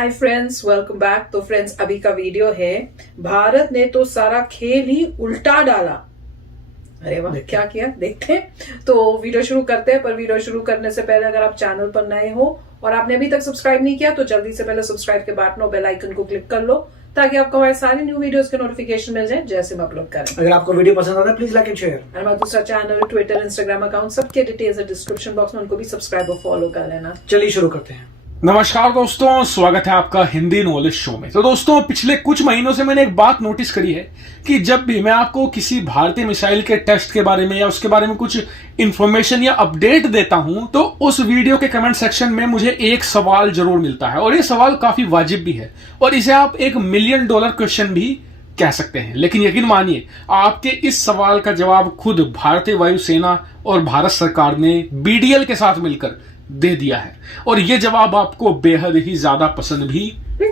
Hi friends, welcome back. तो friends, अभी का वीडियो है भारत ने तो सारा खेल ही उल्टा डाला। अरे वाह, क्या किया देखते हैं। तो वीडियो शुरू करते हैं, पर वीडियो शुरू करने से पहले अगर आप चैनल पर नए हो और आपने अभी तक सब्सक्राइब नहीं किया तो जल्दी से पहले सब्सक्राइब के बटन और बेल आइकन को क्लिक कर लो ताकि आपको हमारे सारी न्यू वीडियोस के नोटिफिकेशन मिल जाए जैसे हम अपलोड करें। अगर आपको वीडियो पसंद आता है प्लीज लाइक एंड शेयर। हमारा दूसरा चैनल, ट्विटर, इंस्टाग्राम अकाउंट, सबके डिटेल्स है डिस्क्रिप्शन बॉक्स में, उनको भी सब्सक्राइब और फॉलो कर लेना। चलिए शुरू करते हैं। नमस्कार दोस्तों, स्वागत है आपका हिंदी नॉलेज शो में। तो दोस्तों, पिछले कुछ महीनों से मैंने एक बात नोटिस करी है कि जब भी मैं आपको किसी भारतीय मिसाइल के टेस्ट के बारे में या उसके बारे में कुछ इंफॉर्मेशन या अपडेट देता हूं तो उस वीडियो के कमेंट सेक्शन में मुझे एक सवाल जरूर मिलता है और ये सवाल काफी वाजिब भी है और इसे आप $1 मिलियन क्वेश्चन भी कह सकते हैं। लेकिन यकीन मानिए, आपके इस सवाल का जवाब खुद भारतीय वायुसेना और भारत सरकार ने BDL के साथ मिलकर दे दिया है और यह जवाब आपको बेहद ही ज्यादा पसंद भी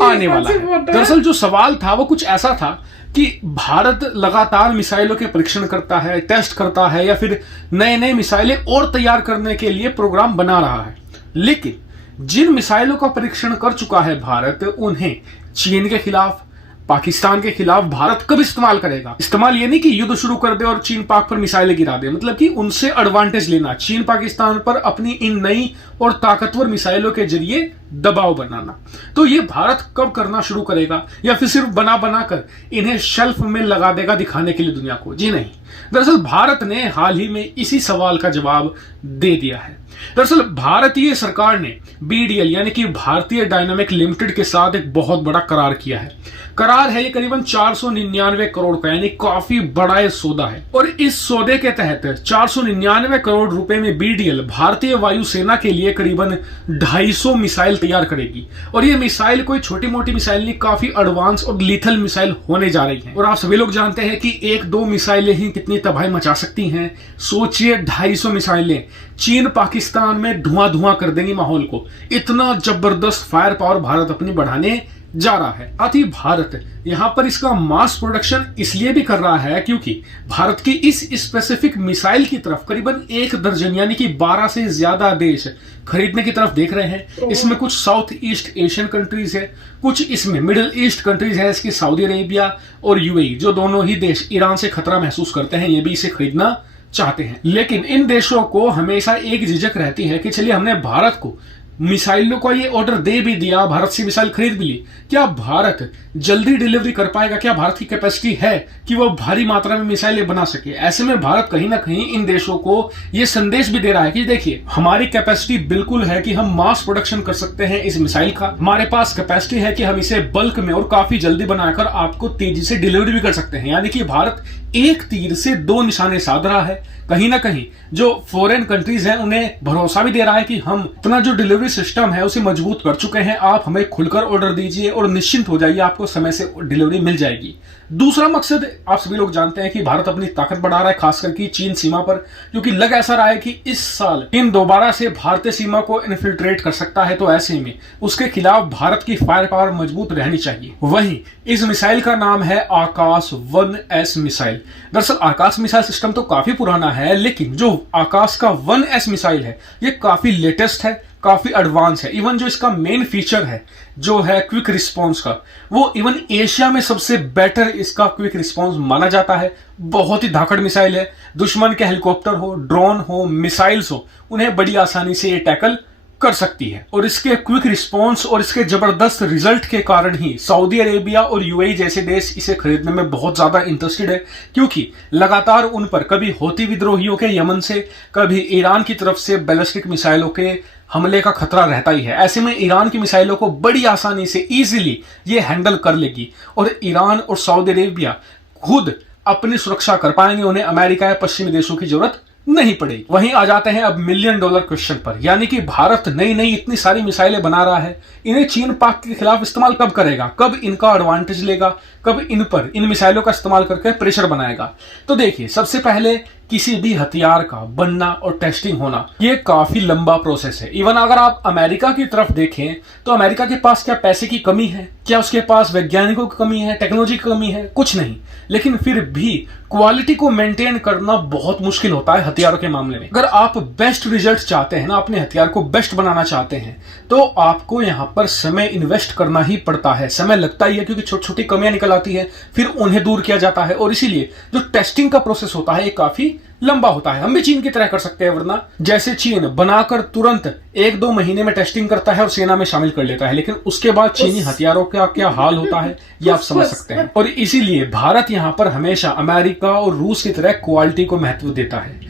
आने वाला है। दरअसल जो सवाल था वो कुछ ऐसा था कि भारत लगातार मिसाइलों के परीक्षण करता है, टेस्ट करता है या फिर नए नए मिसाइलें और तैयार करने के लिए प्रोग्राम बना रहा है, लेकिन जिन मिसाइलों का परीक्षण कर चुका है भारत, उन्हें चीन के खिलाफ, पाकिस्तान के खिलाफ भारत कब इस्तेमाल करेगा। इस्तेमाल ये नहीं कि युद्ध शुरू कर दे और चीन पाक पर मिसाइलें गिरा दे, मतलब कि उनसे एडवांटेज लेना, चीन पाकिस्तान पर अपनी इन नई और ताकतवर मिसाइलों के जरिए दबाव बनाना। तो ये भारत कब करना शुरू करेगा या फिर सिर्फ बना बनाकर इन्हें शेल्फ में लगा देगा दिखाने के लिए दुनिया को? जी नहीं, दरअसल भारत ने हाल ही में इसी सवाल का जवाब दे दिया है। दरअसल भारतीय सरकार ने BDL यानी कि भारतीय डायनामिक लिमिटेड के साथ एक बहुत बड़ा करार किया है। करार है ये करीबन 499 करोड़ का, यानी काफी बड़ा ये सौदा है और इस सौदे के तहत 499 करोड़ रुपए में BDL भारतीय वायुसेना के लिए करीबन 250 मिसाइल तैयार करेगी और ये मिसाइल कोई छोटी मोटी मिसाइल नहीं, काफी एडवांस और लीथल मिसाइल होने जा रही है। और आप सभी लोग जानते हैं कि 1-2 मिसाइलें ही कितनी तबाही मचा सकती हैं। सोचिए 250 मिसाइलें चीन पाकिस्तान में धुआं धुआं कर देंगी माहौल को। इतना जबरदस्त फायर पावर भारत अपनी बढ़ाने जा रहा है। साथ ही भारत यहां पर इसका मास प्रोडक्शन इसलिए भी कर रहा है क्योंकि भारत की इस स्पेसिफिक मिसाइल की तरफ करीबन 1 दर्जन यानी कि 12 से ज्यादा देश खरीदने की तरफ देख रहे हैं। इसमें कुछ साउथ ईस्ट एशियन कंट्रीज है, कुछ इसमें मिडिल ईस्ट कंट्रीज है, इसकी सऊदी अरेबिया और UAE, जो दोनों ही देश ईरान से खतरा महसूस करते हैं, ये भी इसे खरीदना चाहते हैं। लेकिन इन देशों को हमेशा एक झिझक रहती है कि चलिए हमने भारत को मिसाइलों का ये ऑर्डर दे भी दिया, भारत से मिसाइल खरीद भी ली, क्या भारत जल्दी डिलीवरी कर पाएगा? क्या भारत की कैपेसिटी है कि वो भारी मात्रा में मिसाइलें बना सके? ऐसे में भारत कहीं ना कहीं इन देशों को ये संदेश भी दे रहा है कि देखिए, हमारी कैपेसिटी बिल्कुल है कि हम मास प्रोडक्शन कर सकते हैं इस मिसाइल का। हमारे पास कैपेसिटी है कि हम इसे बल्क में और काफी जल्दी बनाकर आपको तेजी से डिलीवरी भी कर सकते हैं। यानी कि भारत एक तीर से 2 निशाने साध रहा है। कहीं ना कहीं जो फॉरेन कंट्रीज हैं उन्हें भरोसा भी दे रहा है कि हम अपना जो डिलीवरी सिस्टम है उसे मजबूत कर चुके हैं, आप हमें खुलकर ऑर्डर दीजिए और निश्चिंत हो जाइए, आपको समय से डिलीवरी मिल जाएगी। दूसरा मकसद, आप सभी लोग जानते हैं कि भारत अपनी ताकत बढ़ा रहा है, खासकर की चीन सीमा पर, क्योंकि लग ऐसा रहा है कि इस साल चीन दोबारा से भारतीय सीमा को इन्फिल्ट्रेट कर सकता है। तो ऐसे में उसके खिलाफ भारत की फायर पावर मजबूत रहनी चाहिए। वहीं इस मिसाइल का नाम है आकाश 1S मिसाइल। दरअसल आकाश मिसाइल सिस्टम तो काफी पुराना है, लेकिन जो आकाश का 1S मिसाइल है ये काफी लेटेस्ट है, काफी एडवांस है। इवन जो इसका मेन फीचर है जो है क्विक रिस्पांस का, वो इवन एशिया में सबसे बेटर इसका क्विक रिस्पांस माना जाता है। बहुत ही धाकड़ मिसाइल है, दुश्मन के हेलीकॉप्टर हो, ड्रोन हो, मिसाइल्स हो, उन्हें बड़ी आसानी से ये टैकल कर सकती है। और इसके क्विक रिस्पांस और इसके जबरदस्त रिजल्ट के कारण ही सऊदी अरेबिया और UAE जैसे देश इसे खरीदने में बहुत ज्यादा इंटरेस्टेड है, क्योंकि लगातार उन पर कभी हौती विद्रोहियों के यमन से, कभी ईरान की तरफ से बैलिस्टिक मिसाइलों के हमले का खतरा रहता ही है। ऐसे में ईरान की मिसाइलों को बड़ी आसानी से इजीली ये हैंडल कर लेगी और ईरान और सऊदी अरेबिया खुद अपनी सुरक्षा कर पाएंगे, उन्हें अमेरिका या पश्चिमी देशों की जरूरत नहीं पड़ेगी। वहीं आ जाते हैं अब $1 मिलियन क्वेश्चन पर, यानी कि भारत नई नई इतनी सारी मिसाइलें बना रहा है, इन्हें चीन पाक के खिलाफ इस्तेमाल कब करेगा, कब इनका एडवांटेज लेगा, कब इन मिसाइलों का इस्तेमाल करके प्रेशर बनाएगा? तो देखिए, सबसे पहले किसी भी हथियार का बनना और टेस्टिंग होना ये काफी लंबा प्रोसेस है। इवन अगर आप अमेरिका की तरफ देखें तो अमेरिका के पास क्या पैसे की कमी है, क्या उसके पास वैज्ञानिकों की कमी है, टेक्नोलॉजी की कमी है? कुछ नहीं। लेकिन फिर भी क्वालिटी को मेंटेन करना बहुत मुश्किल होता है हथियारों के मामले में। अगर आप बेस्ट रिजल्ट चाहते हैं ना, अपने हथियार को बेस्ट बनाना चाहते हैं, तो आपको यहां पर समय इन्वेस्ट करना ही पड़ता है। समय लगता ही है क्योंकि छोटी छोटी कमियां निकल आती है, फिर उन्हें दूर किया जाता है। और इसीलिए जो टेस्टिंग का प्रोसेस होता है ये काफी लंबा होता है। हम भी चीन की तरह कर सकते हैं, वरना जैसे चीन बनाकर तुरंत 1-2 महीने में टेस्टिंग करता है और सेना में शामिल कर लेता है, लेकिन उसके बाद चीनी हथियारों का क्या हाल होता है ये आप समझ सकते हैं। और इसीलिए भारत यहां पर हमेशा अमेरिका और रूस की तरह क्वालिटी को महत्व देता है।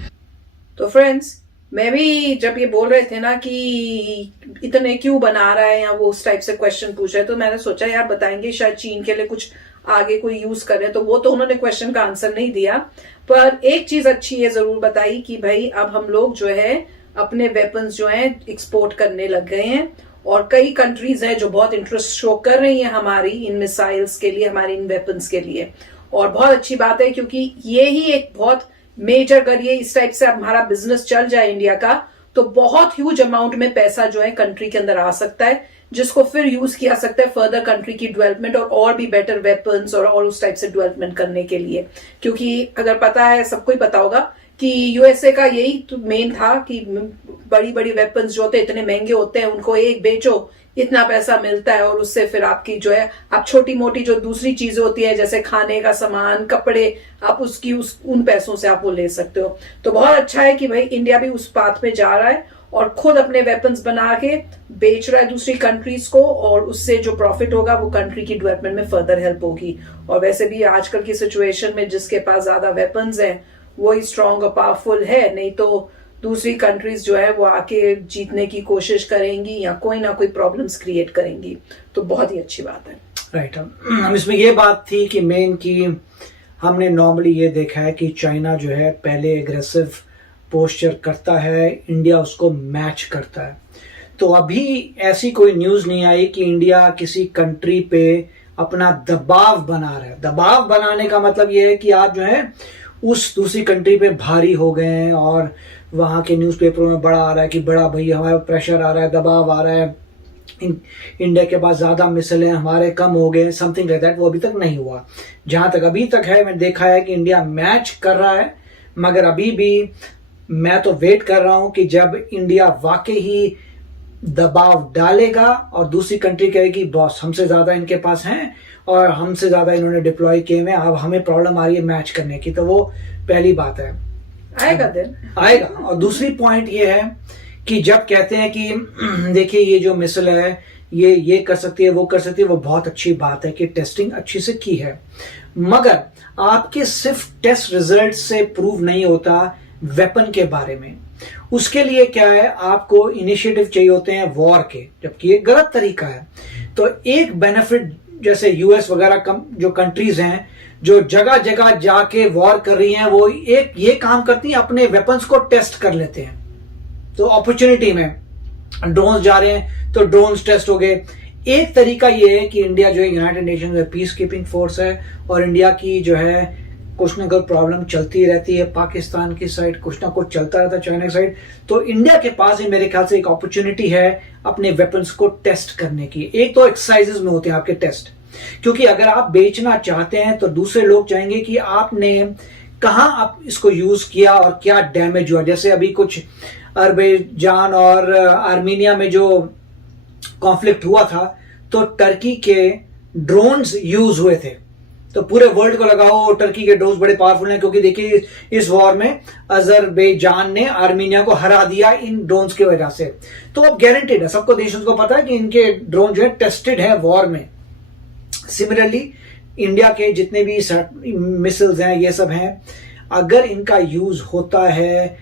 तो फ्रेंड्स, मैं भी जब ये बोल रहे थे ना कि इतने क्यों बना रहा है या वो उस टाइप से क्वेश्चन पूछ रहे, तो मैंने सोचा यार बताएंगे शायद चीन के लिए कुछ आगे कोई यूज करे, तो वो तो उन्होंने क्वेश्चन का आंसर नहीं दिया। पर एक चीज अच्छी है जरूर बताई कि भाई अब हम लोग जो है अपने वेपन्स जो है एक्सपोर्ट करने लग गए हैं, और कई कंट्रीज हैं जो बहुत इंटरेस्ट शो कर रही हैं हमारी इन मिसाइल्स के लिए, हमारी इन वेपन्स के लिए। और बहुत अच्छी बात है क्योंकि ये ही एक बहुत मेजर, अगर ये इस टाइप से हमारा बिजनेस चल जाए इंडिया का, तो बहुत ह्यूज अमाउंट में पैसा जो है कंट्री के अंदर आ सकता है, जिसको फिर यूज किया सकता है फर्दर कंट्री की डेवलपमेंट और भी बेटर वेपन्स और उस टाइप से डेवलपमेंट करने के लिए। क्योंकि अगर पता है, सबको ही पता होगा कि यूएसए का यही तो मेन था कि बड़ी बड़ी वेपन्स जो होते हैं इतने महंगे होते हैं, उनको एक बेचो इतना पैसा मिलता है, और उससे फिर आपकी जो है आप छोटी मोटी जो दूसरी चीजें होती है जैसे खाने का सामान, कपड़े, आप उसकी उन पैसों से आप वो ले सकते हो। तो बहुत अच्छा है कि भाई इंडिया भी उस पाथ पे जा रहा है और खुद अपने वेपन्स बना के बेच रहा है दूसरी कंट्रीज को, और उससे जो प्रॉफिट होगा वो कंट्री की डेवलपमेंट में फर्दर हेल्प होगी। और वैसे भी आजकल की सिचुएशन में जिसके पास ज्यादा वेपन्स हैं वही स्ट्रांग और पावरफुल है, नहीं तो दूसरी कंट्रीज जो है वो आके जीतने की कोशिश करेंगी या कोई ना कोई प्रॉब्लम्स क्रिएट करेंगी। तो बहुत ही अच्छी बात है। राइट। हम इसमें ये बात थी कि मेन की हमने नॉर्मली ये देखा है कि चाइना जो है पहले एग्रेसिव पोस्चर करता है, इंडिया उसको मैच करता है। तो अभी ऐसी कोई न्यूज नहीं आई कि इंडिया किसी कंट्री पे अपना दबाव बना रहा है। दबाव बनाने का मतलब ये है कि आप जो है उस दूसरी कंट्री पे भारी हो गए हैं और वहां के न्यूज़पेपरों में बड़ा आ रहा है कि बड़ा भैया हमारा प्रेशर आ रहा है, दबाव आ रहा है, इंडिया के पास ज्यादा मिसाइल हैं, हमारे कम हो गए, समथिंग लाइक दैट। वो अभी तक नहीं हुआ। जहां तक अभी तक है, मैंने देखा है कि इंडिया मैच कर रहा है, मगर अभी भी मैं तो वेट कर रहा हूं कि जब इंडिया वाकई ही दबाव डालेगा और दूसरी कंट्री कहेगी बॉस हमसे ज्यादा इनके पास हैं और हमसे ज्यादा इन्होंने डिप्लॉय किए हुए, अब हमें प्रॉब्लम आ रही है मैच करने की। तो वो पहली बात है, आएगा दिन आएगा। और दूसरी पॉइंट ये है कि जब कहते हैं कि देखिए ये जो मिसाइल है ये कर सकती है, वो कर सकती है, वो बहुत अच्छी बात है कि टेस्टिंग अच्छी से की है, मगर आपके सिर्फ टेस्ट रिजल्ट से प्रूव नहीं होता वेपन के बारे में। उसके लिए क्या है, आपको इनिशिएटिव चाहिए होते हैं वॉर के, जबकि ये गलत तरीका है। तो एक बेनिफिट जैसे यूएस वगैरह जो कंट्रीज हैं जो जगह जगह जाके वॉर कर रही हैं, वो एक ये काम करती हैं, अपने वेपन्स को टेस्ट कर लेते हैं। तो अपॉर्चुनिटी में ड्रोन्स जा रहे हैं तो ड्रोन्स टेस्ट हो गए। एक तरीका ये है कि इंडिया जो है यूनाइटेड नेशंस में पीस कीपिंग फोर्स है और इंडिया की जो है कुछ ना कुछ प्रॉब्लम चलती रहती है, पाकिस्तान की साइड कुछ ना कुछ चलता रहता है, चाइना की साइड। तो इंडिया के पास ही मेरे ख्याल से एक अपॉर्चुनिटी है अपने वेपन्स को टेस्ट करने की। एक तो एक्सरसाइजेस में होते हैं आपके टेस्ट, क्योंकि अगर आप बेचना चाहते हैं तो दूसरे लोग चाहेंगे कि आपने कहां आप इसको यूज किया और क्या डैमेज हुआ। जैसे अभी कुछ अजरबैजान और आर्मीनिया में जो कॉन्फ्लिक्ट हुआ था तो टर्की के ड्रोन्स यूज हुए थे। तो पूरे वर्ल्ड को लगाओ टर्की के ड्रोन्स बड़े पावरफुल हैं, क्योंकि देखिए इस वॉर में अजरबैजान ने आर्मीनिया को हरा दिया इन ड्रोन्स की वजह से। तो अब गारंटेड है, सबको देशों को पता है कि इनके ड्रोन जो है टेस्टेड है वॉर में। सिमिलरली इंडिया के जितने भी मिसाइल्स हैं ये सब हैं, अगर इनका यूज होता है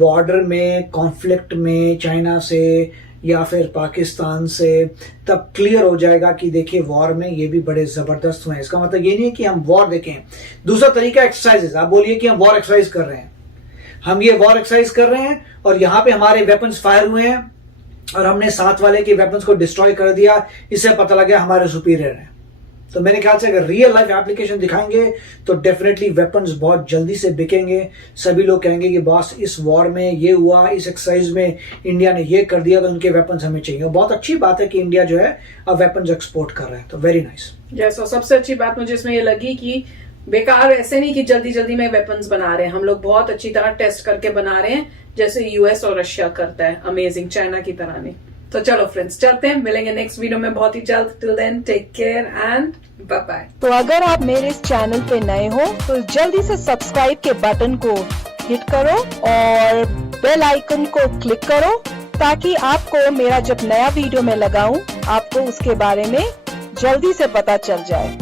बॉर्डर में कॉन्फ्लिक्ट में चाइना से या फिर पाकिस्तान से, तब क्लियर हो जाएगा कि देखिए वॉर में ये भी बड़े जबरदस्त हुए हैं। इसका मतलब ये नहीं है कि हम वॉर देखें। दूसरा तरीका एक्सरसाइजेस। आप बोलिए कि हम वॉर एक्सरसाइज कर रहे हैं, हम ये वॉर एक्सरसाइज कर रहे हैं और यहां पे हमारे वेपन्स फायर हुए हैं और हमने साथ वाले के वेपन्स को डिस्ट्रॉय कर दिया, इससे पता लग गया हमारे सुपीरियर हैं। तो मेरे ख्याल से अगर रियल लाइफ एप्लीकेशन दिखाएंगे तो डेफिनेटली वेपन्स बहुत जल्दी से बिकेंगे। सभी लोग कहेंगे कि बॉस इस वॉर में ये हुआ, इस एक्सरसाइज में इंडिया ने ये कर दिया, तो उनके वेपन्स हमें चाहिए। और बहुत अच्छी बात है कि इंडिया जो है अब वेपन्स एक्सपोर्ट कर रहा है, तो वेरी नाइस। यस, और सबसे अच्छी बात मुझे इसमें ये लगी कि बेकार ऐसे नहीं कि जल्दी जल्दी में वेपन्स बना रहे हैं, हम लोग बहुत अच्छी तरह टेस्ट करके बना रहे हैं, जैसे यूएस और रशिया करता है। अमेजिंग, चाइना की तरह नहीं। तो चलो फ्रेंड्स, चलते हैं, मिलेंगे नेक्स्ट वीडियो में बहुत ही जल्द। Till then take care and bye bye. तो अगर आप मेरे इस चैनल पे नए हो तो जल्दी से सब्सक्राइब के बटन को हिट करो और बेल आइकन को क्लिक करो, ताकि आपको मेरा जब नया वीडियो मैं लगाऊं आपको उसके बारे में जल्दी से पता चल जाए।